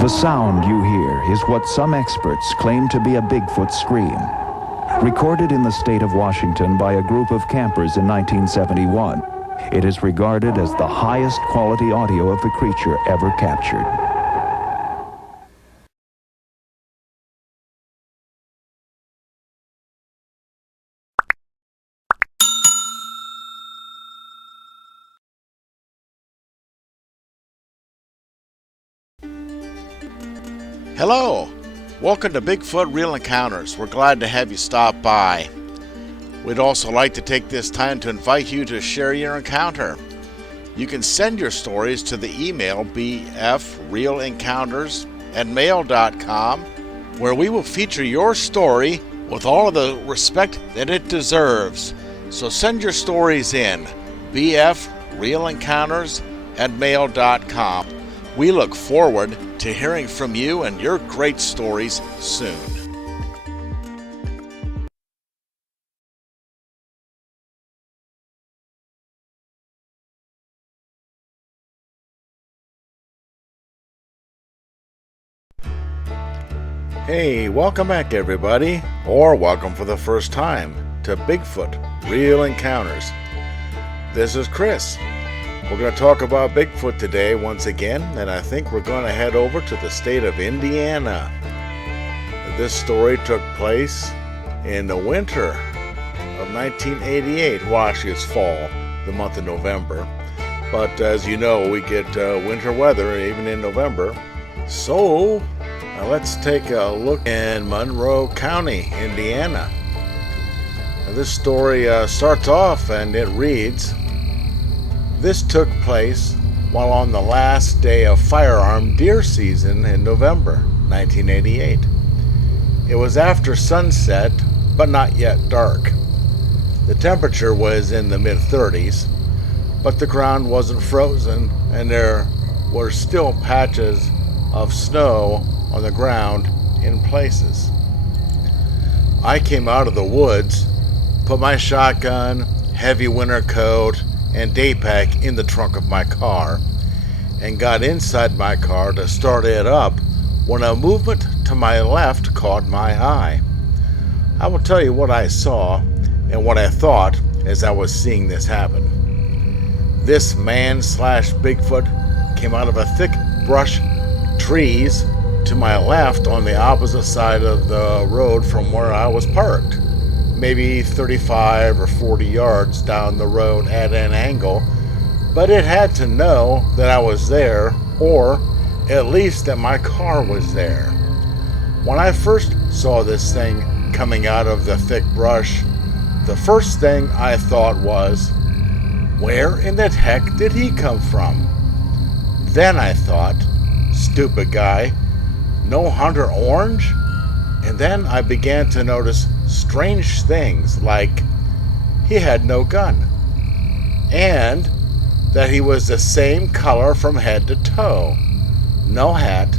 The sound you hear is what some experts claim to be a Bigfoot scream. Recorded in the state of Washington by a group of campers in 1971, it is regarded as the highest quality audio of the creature ever captured. Hello! Welcome to Bigfoot Real Encounters. We're glad to have you stop by. We'd also like to take this time to invite you to share your encounter. You can send your stories to the email bfrealencounters@mail.com, where we will feature your story with all of the respect that it deserves. So send your stories in, bfrealencounters@mail.com. We look forward to hearing from you and your great stories soon. Hey, welcome back everybody, or welcome for the first time to Bigfoot Real Encounters. This is Chris. We're going to talk about Bigfoot today once again, and I think we're going to head over to the state of Indiana. This story took place in the winter of 1988. Well, actually it's fall, the month of November. But as you know, we get winter weather even in November. So let's take a look in Monroe County, Indiana. Now, this story starts off and it reads, "This took place while on the last day of firearm deer season in November 1988. It was after sunset, but not yet dark. The temperature was in the mid-30s, but the ground wasn't frozen and there were still patches of snow on the ground in places. I came out of the woods, put my shotgun, heavy winter coat, and day pack in the trunk of my car, and got inside my car to start it up when a movement to my left caught my eye. I will tell you what I saw and what I thought as I was seeing this happen. This man/Bigfoot came out of a thick brush trees to my left on the opposite side of the road from where I was parked, maybe 35 or 40 yards down the road at an angle, but it had to know that I was there, or at least that my car was there. When I first saw this thing coming out of the thick brush, the first thing I thought was, where in the heck did he come from? Then I thought, stupid guy, no hunter orange? And then I began to notice strange things, like he had no gun, and that he was the same color from head to toe. No hat,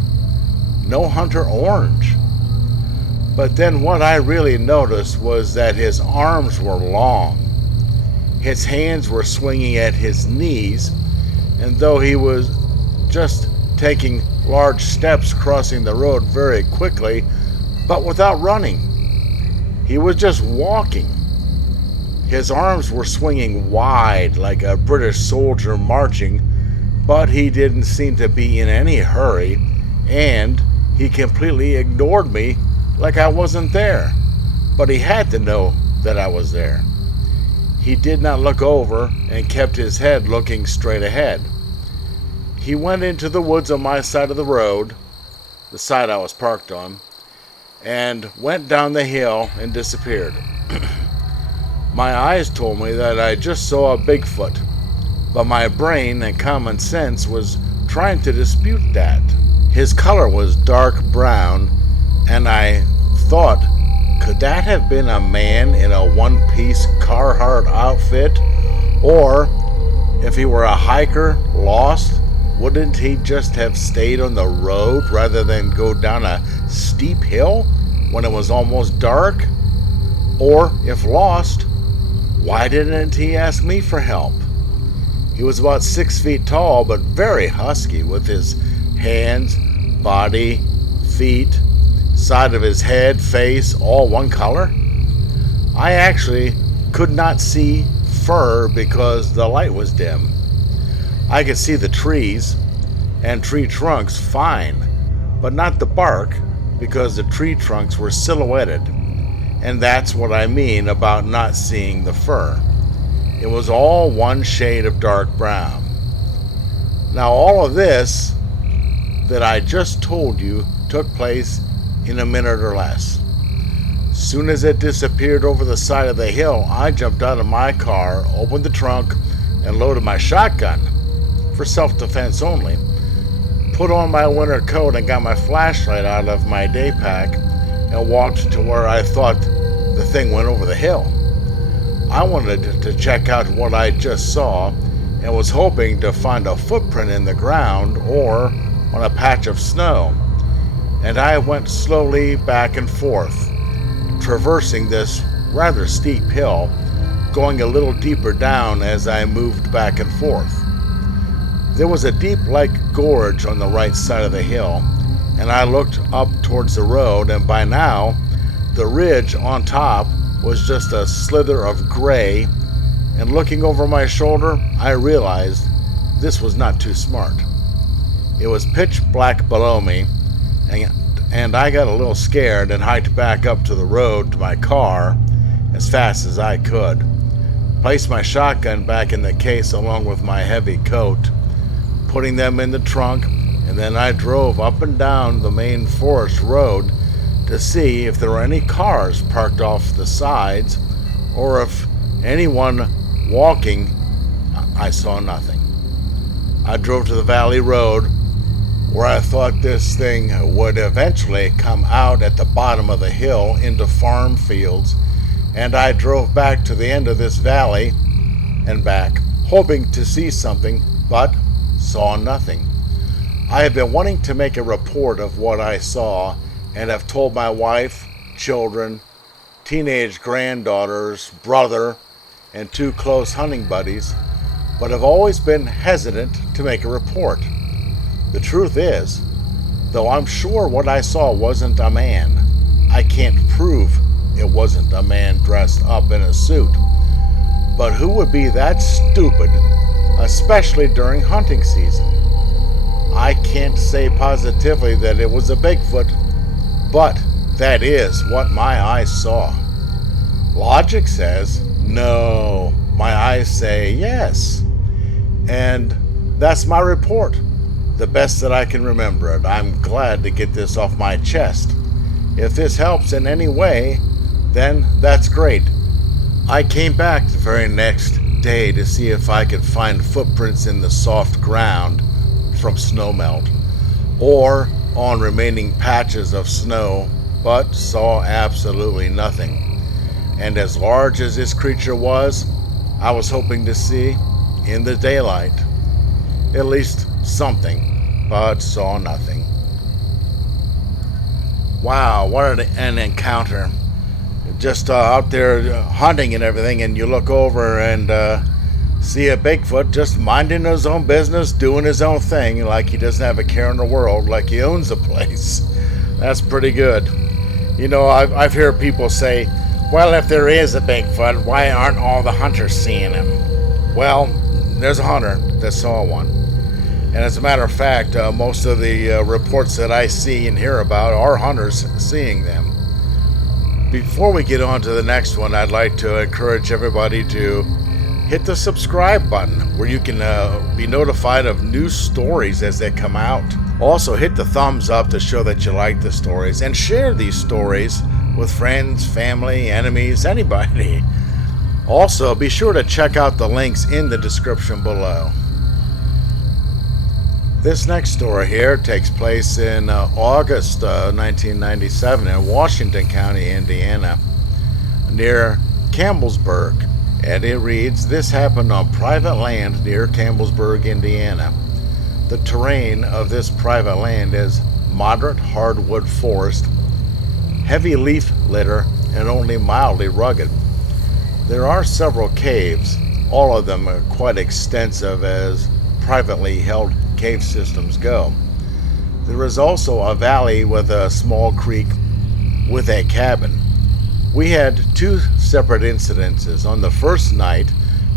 no hunter orange. But then what I really noticed was that his arms were long. His hands were swinging at his knees, and though he was just taking large steps crossing the road very quickly, but without running. He was just walking. His arms were swinging wide like a British soldier marching, but he didn't seem to be in any hurry, and he completely ignored me like I wasn't there. But he had to know that I was there. He did not look over and kept his head looking straight ahead. He went into the woods on my side of the road, the side I was parked on, and went down the hill and disappeared. My eyes told me that I just saw a Bigfoot, but my brain and common sense was trying to dispute that. His color was dark brown, and I thought, could that have been a man in a one-piece Carhartt outfit? Or, if he were a hiker lost, wouldn't he just have stayed on the road rather than go down a steep hill when it was almost dark? Or, if lost, why didn't he ask me for help? He was about 6 feet tall, but very husky, with his hands body, feet, side of his head, face, all one color? I actually could not see fur because the light was dim. I could see the trees and tree trunks fine, but not the bark because the tree trunks were silhouetted. And that's what I mean about not seeing the fur. It was all one shade of dark brown. Now all of this that I just told you took place in a minute or less. Soon as it disappeared over the side of the hill, I jumped out of my car, opened the trunk, and loaded my shotgun, for self-defense only, put on my winter coat and got my flashlight out of my day pack, and walked to where I thought the thing went over the hill. I wanted to check out what I just saw, and was hoping to find a footprint in the ground or on a patch of snow, and I went slowly back and forth, traversing this rather steep hill, going a little deeper down as I moved back and forth. There was a deep gorge on the right side of the hill, and I looked up towards the road, and by now the ridge on top was just a slither of gray, and looking over my shoulder, I realized this was not too smart. It was pitch black below me, and I got a little scared and hiked back up to the road to my car as fast as I could, placed my shotgun back in the case along with my heavy coat, putting them in the trunk, and then I drove up and down the main forest road to see if there were any cars parked off the sides or if anyone walking. I saw nothing. I drove to the valley road where I thought this thing would eventually come out at the bottom of the hill into farm fields, and I drove back to the end of this valley and back, hoping to see something, but saw nothing. I have been wanting to make a report of what I saw and have told my wife, children, teenage granddaughters, brother, and 2 close hunting buddies, but have always been hesitant to make a report. The truth is, though I'm sure what I saw wasn't a man, I can't prove it wasn't a man dressed up in a suit. But who would be that stupid, especially during hunting season? I can't say positively that it was a Bigfoot, but that is what my eyes saw. Logic says no. My eyes say yes. And that's my report. The best that I can remember it. I'm glad to get this off my chest. If this helps in any way, then that's great. I came back the very next day to see if I could find footprints in the soft ground from snowmelt or on remaining patches of snow, but saw absolutely nothing. And as large as this creature was, I was hoping to see, in the daylight, at least something, but saw nothing. Wow, what an encounter. Just out there hunting and everything, and you look over and see a Bigfoot just minding his own business, doing his own thing, like he doesn't have a care in the world, like he owns the place. That's pretty good. You know, I've heard people say, well, if there is a Bigfoot, why aren't all the hunters seeing him? Well, there's a hunter that saw one. And as a matter of fact, most of the reports that I see and hear about are hunters seeing them. Before we get on to the next one, I'd like to encourage everybody to hit the subscribe button where you can be notified of new stories as they come out. Also, hit the thumbs up to show that you like the stories, and share these stories with friends, family, enemies, anybody. Also, be sure to check out the links in the description below. This next story here takes place in August 1997 in Washington County, Indiana, near Campbellsburg. And it reads, this happened on private land near Campbellsburg, Indiana. The terrain of this private land is moderate hardwood forest, heavy leaf litter, and only mildly rugged. There are several caves, all of them quite extensive as privately held cave systems go. There is also a valley with a small creek with a cabin. We had two separate incidences. On the first night,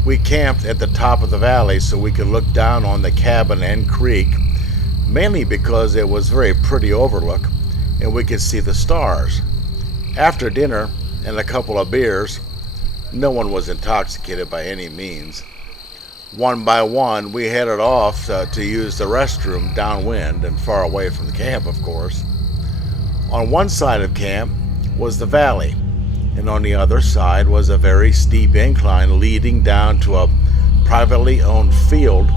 we camped at the top of the valley so we could look down on the cabin and creek, mainly because it was a very pretty overlook and we could see the stars. After dinner and a couple of beers, no one was intoxicated by any means. One by one, we headed off to use the restroom downwind and far away from the camp, of course. On one side of camp was the valley, and on the other side was a very steep incline leading down to a privately owned field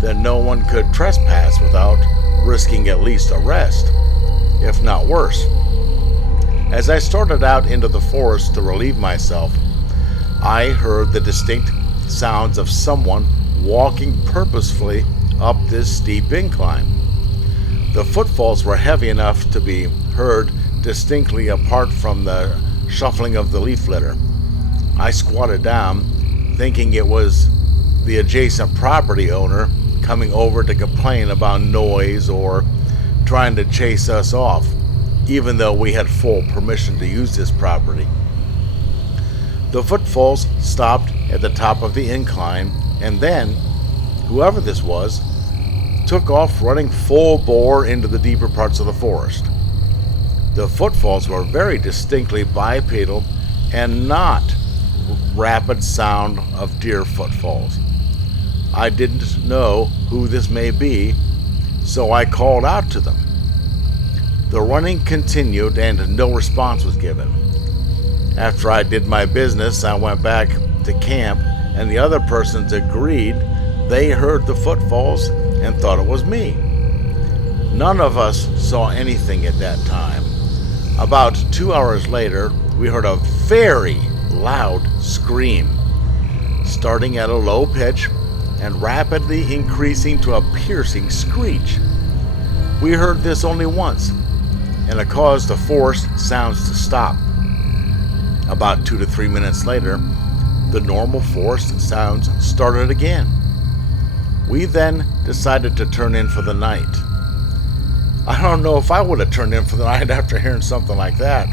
that no one could trespass without risking at least arrest, if not worse. As I started out into the forest to relieve myself, I heard the distinct sounds of someone walking purposefully up this steep incline. The footfalls were heavy enough to be heard distinctly apart from the shuffling of the leaf litter. I squatted down, thinking it was the adjacent property owner coming over to complain about noise or trying to chase us off, even though we had full permission to use this property. The footfalls stopped at the top of the incline, and then, whoever this was, took off running full bore into the deeper parts of the forest. The footfalls were very distinctly bipedal and not rapid sound of deer footfalls. I didn't know who this may be, so I called out to them. The running continued and no response was given. After I did my business, I went back to camp, and the other persons agreed they heard the footfalls and thought it was me. None of us saw anything at that time. About 2 hours later, we heard a very loud scream, starting at a low pitch and rapidly increasing to a piercing screech. We heard this only once, and it caused the forest sounds to stop. About 2 to 3 minutes later, the normal forest sounds started again. We then decided to turn in for the night. I don't know if I would have turned in for the night after hearing something like that.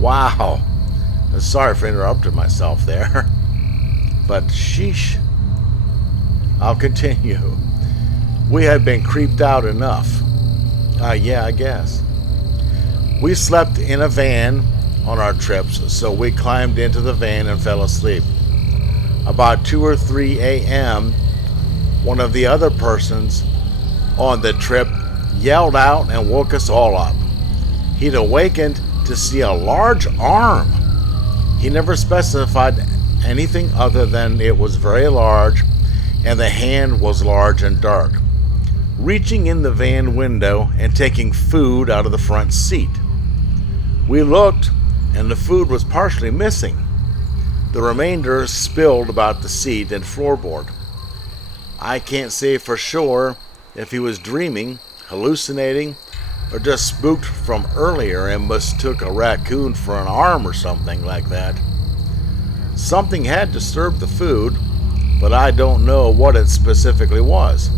Wow. Sorry for interrupting myself there. But sheesh. I'll continue. We had been creeped out enough. Yeah, I guess. We slept in a van on our trips, so we climbed into the van and fell asleep. About 2 or 3 a.m., one of the other persons on the trip yelled out and woke us all up. He'd awakened to see a large arm. He never specified anything other than it was very large and the hand was large and dark, reaching in the van window and taking food out of the front seat. We looked, and the food was partially missing. The remainder spilled about the seat and floorboard. I can't say for sure if he was dreaming, hallucinating, or just spooked from earlier and mistook a raccoon for an arm or something like that. Something had disturbed the food, but I don't know what it specifically was,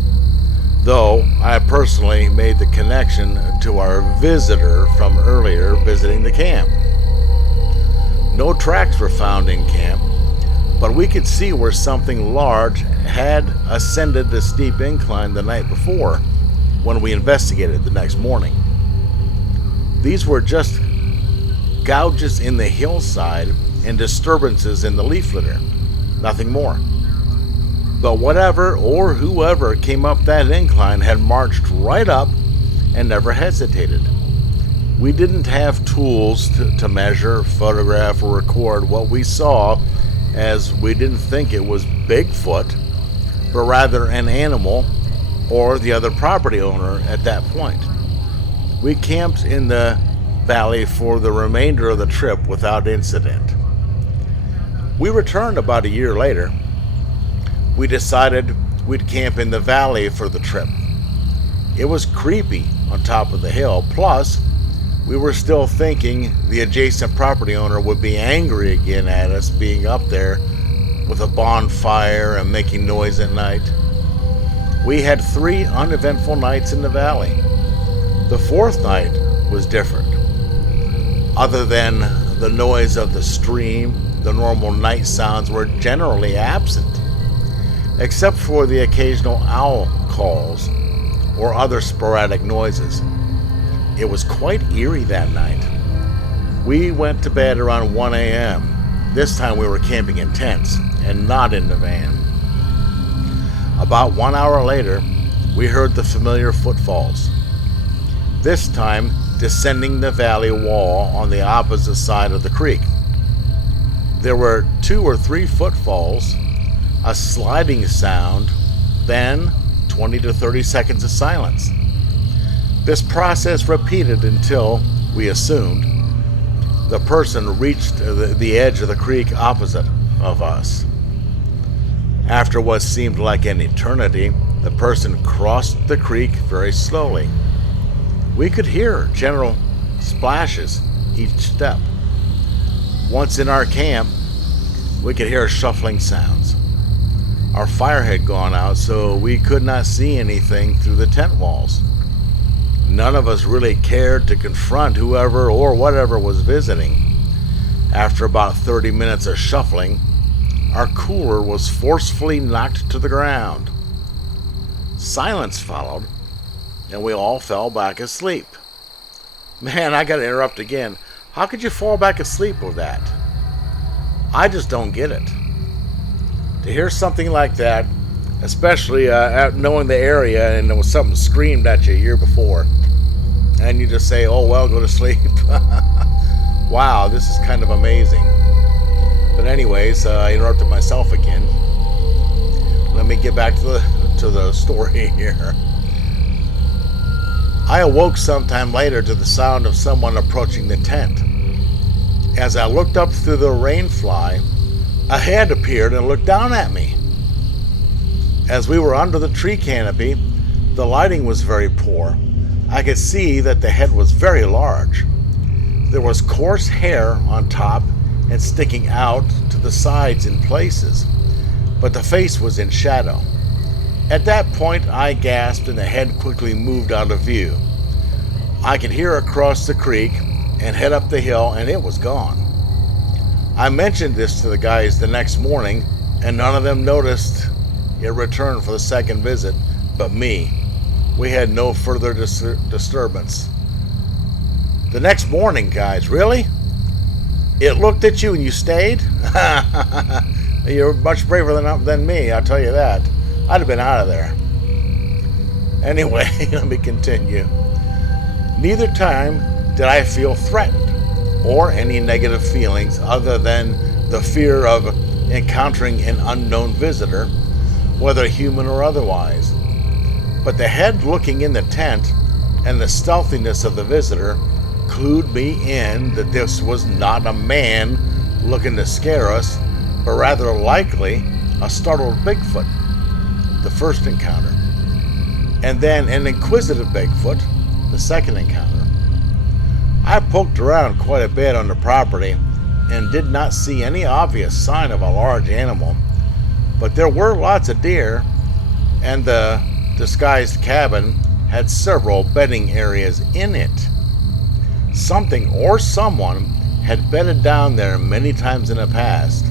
though I personally made the connection to our visitor from earlier visiting the camp. No tracks were found in camp, but we could see where something large had ascended the steep incline the night before when we investigated the next morning. These were just gouges in the hillside and disturbances in the leaf litter, nothing more. But whatever or whoever came up that incline had marched right up and never hesitated. We didn't have tools to measure, photograph, or record what we saw, as we didn't think it was Bigfoot, but rather an animal or the other property owner at that point. We camped in the valley for the remainder of the trip without incident. We returned about a year later. We decided we'd camp in the valley for the trip. It was creepy on top of the hill, plus we were still thinking the adjacent property owner would be angry again at us being up there with a bonfire and making noise at night. We had 3 uneventful nights in the valley. The fourth night was different. Other than the noise of the stream, the normal night sounds were generally absent, except for the occasional owl calls or other sporadic noises. It was quite eerie that night. We went to bed around 1 a.m. This time we were camping in tents and not in the van. About 1 hour later, we heard the familiar footfalls. This time, descending the valley wall on the opposite side of the creek. There were 2 or 3 footfalls, a sliding sound, then 20 to 30 seconds of silence. This process repeated until, we assumed, the person reached the edge of the creek opposite of us. After what seemed like an eternity, the person crossed the creek very slowly. We could hear general splashes each step. Once in our camp, we could hear shuffling sounds. Our fire had gone out, so we could not see anything through the tent walls. None of us really cared to confront whoever or whatever was visiting. After about 30 minutes of shuffling, our cooler was forcefully knocked to the ground. Silence followed, and we all fell back asleep. Man, I gotta interrupt again. How could you fall back asleep with that? I just don't get it. To hear something like that, especially knowing the area and there was something screamed at you a year before, and you just say, oh well, go to sleep. Wow, this is kind of amazing. But anyways, I interrupted myself again. Let me get back to the story here. I awoke sometime later to the sound of someone approaching the tent. As I looked up through the rainfly, a head appeared and looked down at me. As we were under the tree canopy, the lighting was very poor. I could see that the head was very large. There was coarse hair on top and sticking out to the sides in places, but the face was in shadow. At that point, I gasped and the head quickly moved out of view. I could hear it cross the creek and head up the hill, and it was gone. I mentioned this to the guys the next morning, and none of them noticed it returned for the second visit, but me. We had no further disturbance. The next morning, guys, really? It looked at you and you stayed? You're much braver than me, I'll tell you that. I'd have been out of there. Anyway, let me continue. Neither time did I feel threatened or any negative feelings other than the fear of encountering an unknown visitor, whether human or otherwise. But the head looking in the tent and the stealthiness of the visitor clued me in that this was not a man looking to scare us, but rather likely a startled Bigfoot, the first encounter, and then an inquisitive Bigfoot, the second encounter. I poked around quite a bit on the property and did not see any obvious sign of a large animal, but there were lots of deer, and the disguised cabin had several bedding areas in it. Something or someone had bedded down there many times in the past,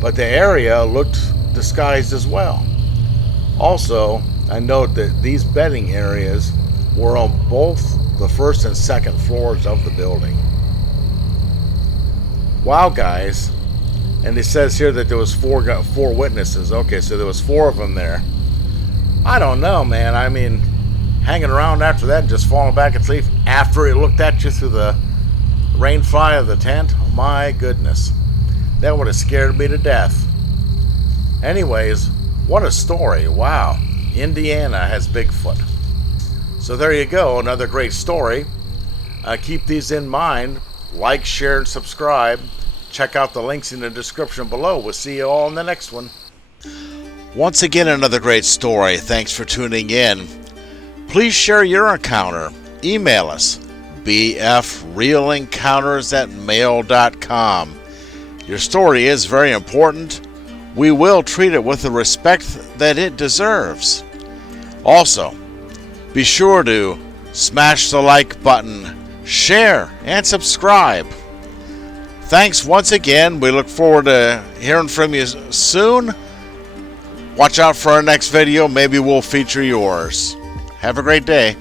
but the area looked disguised as well. Also, I note that these bedding areas were on both the first and second floors of the building. Wow, guys. And it says here that there was four witnesses. Okay, so there was 4 of them there. I don't know, man. I mean, hanging around after that and just falling back asleep after it looked at you through the rainfly of the tent? My goodness. That would have scared me to death. Anyways, what a story. Wow. Indiana has Bigfoot. So there you go. Another great story. Keep these in mind. Like, share, and subscribe. Check out the links in the description below. We'll see you all in the next one. Once again, another great story. Thanks for tuning in. Please share your encounter. Email us, bfrealencounters@mail.com. Your story is very important. We will treat it with the respect that it deserves. Also, be sure to Smash the like button, share, and subscribe. Thanks once again. We look forward to hearing from you soon. Watch out for our next video. Maybe we'll feature yours. Have a great day.